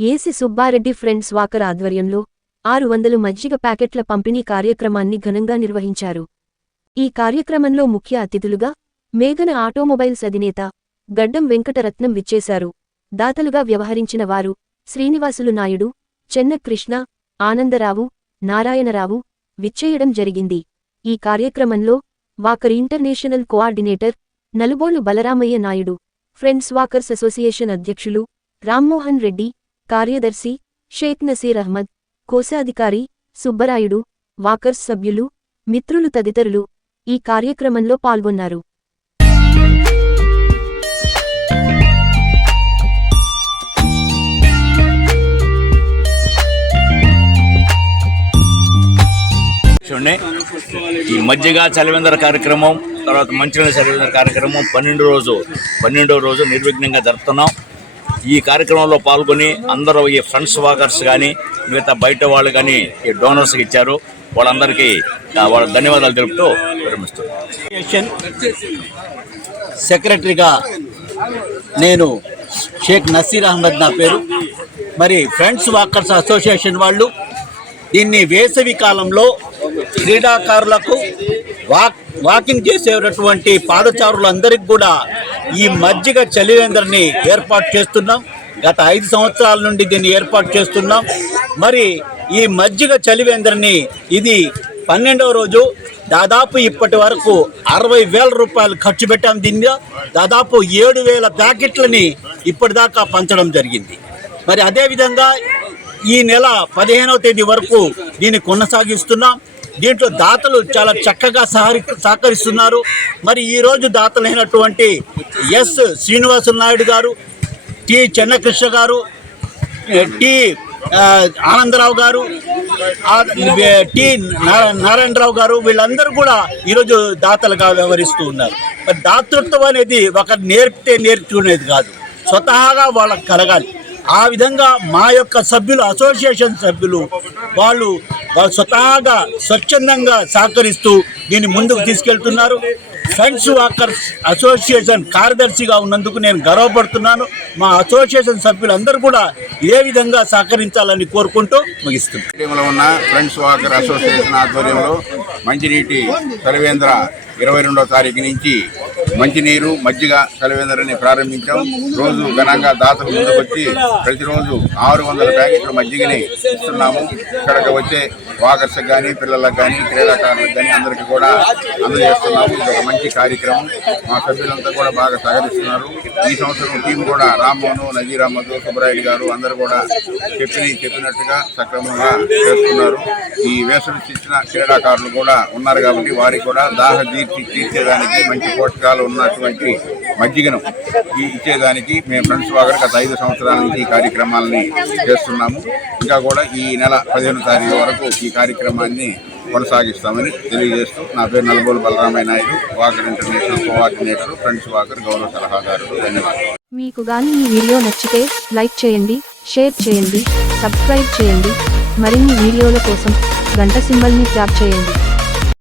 ఏసి Subbareddy friends walker ఆధ్వర్యంలో ఆరు వందలు మజ్జిగ ప్యాకెట్ల పంపిణీ కార్యక్రమాన్ని ఘనంగా నిర్వహించారు. ఈ కార్యక్రమంలో ముఖ్య అతిథులుగా మేఘన ఆటోమొబైల్స్ అధినేత గడ్డం వెంకటరత్నం విచ్చేశారు. దాతలుగా వ్యవహరించిన వారు శ్రీనివాసులు నాయుడు చెన్న కృష్ణ ఆనందరావు నారాయణరావు విచ్చేయడం జరిగింది. ఈ కార్యక్రమంలో walker international coordinator Nalubolu Balaramaiah Naidu friends walkers association అధ్యక్షులు రామ్మోహన్ రెడ్డి కార్యదర్శి షేక్ నసీర్ అహ్మద్ కోశాధికారి సుబ్బరాయుడు వాకర్స్ సభ్యులు మిత్రులు తదితరులు ఈ కార్యక్రమంలో పాల్గొన్నారు. చూడండి ఈ మధ్యగా చలివేందర కార్యక్రమం తర్వాత మంచినీళ్ళ చలివేందర కార్యక్రమం పన్నెండు రోజు పన్నెండో రోజు నిర్విఘ్నంగా జరుపుతున్నాం. ఈ కార్యక్రమంలో పాల్గొని అందరూ ఈ ఫ్రెండ్స్ వాకర్స్ కానీ మిగతా బయట వాళ్ళు కానీ ఈ డోనర్స్కి ఇచ్చారు. వాళ్ళందరికీ వాళ్ళ ధన్యవాదాలు తెలుపుతూ విరమిస్తున్నాం సెక్రటరీగా నేను షేక్ నసీర్ అహ్మద్ నా పేరు. మరి ఫ్రెండ్స్ వాకర్స్ అసోసియేషన్ వాళ్ళు దీన్ని వేసవి కాలంలో క్రీడాకారులకు వాక్ వాకింగ్ చేసేటటువంటి పాదచారులందరికీ కూడా ఈ మజ్జిగ చలివేంద్రని ఏర్పాటు చేస్తున్నాం. గత ఐదు సంవత్సరాల నుండి దీన్ని ఏర్పాటు చేస్తున్నాం. మరి ఈ మజ్జిగ చలివేంద్రని ఇది పన్నెండవ రోజు దాదాపు ఇప్పటి వరకు అరవై వేల రూపాయలు ఖర్చు పెట్టాం దీనిలో దాదాపు ఏడు వేల ప్యాకెట్లని ఇప్పటిదాకా పంచడం జరిగింది. మరి అదేవిధంగా ఈ నెల పదిహేనవ తేదీ వరకు దీన్ని కొనసాగిస్తున్నాం. దీంట్లో దాతలు చాలా చక్కగా సహరి సహకరిస్తున్నారు. మరి ఈరోజు దాతలైనటువంటి ఎస్ శ్రీనివాసులు నాయుడు గారు టి చెన్నకృష్ణ గారు టి ఆనందరావు గారు టి నారాయణరావు గారు వీళ్ళందరూ కూడా ఈరోజు దాతలుగా వ్యవహరిస్తూ ఉన్నారు. మరి దాతృత్వం అనేది ఒకరు నేర్పితే నేర్చుకునేది కాదు. స్వతహాగా వాళ్ళకి కలగాలి. ఆ విధంగా మా యొక్క సభ్యులు అసోసియేషన్ సభ్యులు వాళ్ళు వాళ్ళు స్వతహాగా స్వచ్ఛందంగా సహకరిస్తూ దీన్ని ముందుకు తీసుకెళ్తున్నారు. ఫ్రెండ్స్ వాకర్స్ అసోసియేషన్ కార్యదర్శిగా ఉన్నందుకు నేను గర్వపడుతున్నాను. మా అసోసియేషన్ సభ్యులందరూ కూడా ఏ విధంగా సహకరించాలని కోరుకుంటూ ముగిస్తున్నాను. ఉన్న ఫ్రెండ్స్ వాకర్ అసోసియేషన్ ఆధ్వర్యంలో మంచినీటి సర్వేంద్ర ఇరవై రెండవ తారీఖు నుంచి మంచినీరు మజ్జిగ చలివేంద్రని ప్రారంభించాం. రోజు ఘనంగా దాతలు ముందుకొచ్చి ప్రతిరోజు ఆరు వందల ప్యాకెట్ల మజ్జిగని ఇస్తున్నాము. ఇక్కడికి వచ్చే వాకర్స్కి కానీ పిల్లలకు కానీ క్రీడాకారులకు కానీ అందరికీ కూడా అందజేస్తున్నాము. ఇది ఒక మంచి కార్యక్రమం. మా సభ్యులంతా కూడా బాగా సహకరిస్తున్నారు. ఈ సంవత్సరం టీం కూడా రామ్మోహన్ నజీర్ అహ్మద్ సుబ్బరాయుడు గారు అందరూ కూడా చెప్పిన చెప్పినట్టుగా సక్రమంగా చేస్తున్నారు. ఈ వేసవి ఇచ్చిన క్రీడాకారులు కూడా ఉన్నారు కాబట్టి వారికి కూడా దాహ తీర్చేదానికి మంచి పోషకాలు ఉన్నటువంటి మజ్జిగను ఈ ఇచ్చేదానికి మేము ఫ్రెండ్స్ వాగర్ గత ఐదు సంవత్సరాల నుంచి ఈ కార్యక్రమాలని చేస్తున్నాము. ఇంకా కూడా ఈ నెల పదిహేను తారీఖు వరకు ఈ కార్యక్రమాన్ని కొనసాగిస్తామని తెలియజేస్తూ నా పేరు Nalgolu Balaramaiah Naidu walker international coordinator friends walker గౌరవ సలహాదారుడు. ధన్యవాదాలు. మీకు గాని ఈ వీడియో నచ్చితే లైక్ చేయండి షేర్ చేయండి సబ్స్క్రైబ్ చేయండి. మరిన్ని వీడియోల కోసం గంట సింబల్ని ట్యాప్ చేయండి.